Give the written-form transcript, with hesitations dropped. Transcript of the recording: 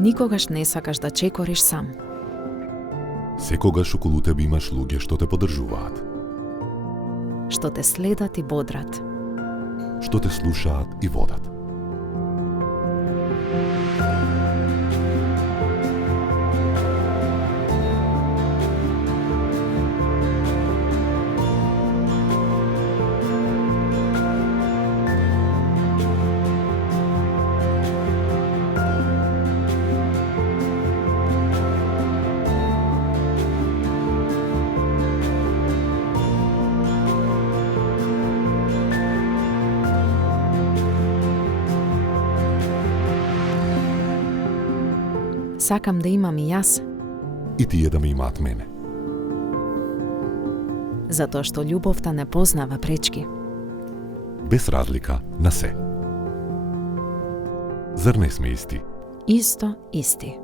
Никогаш не сакаш да чекориш сам. Секогаш околу тебе имаш луѓе што те поддржуваат, Што те следат и бодрат. што те слушаат и водат. Сакам да имам и јас, И тие да ме имаат мене. затоа што љубовта не познава пречки. Без разлика на се. Зар не сме исти? Исто, исти.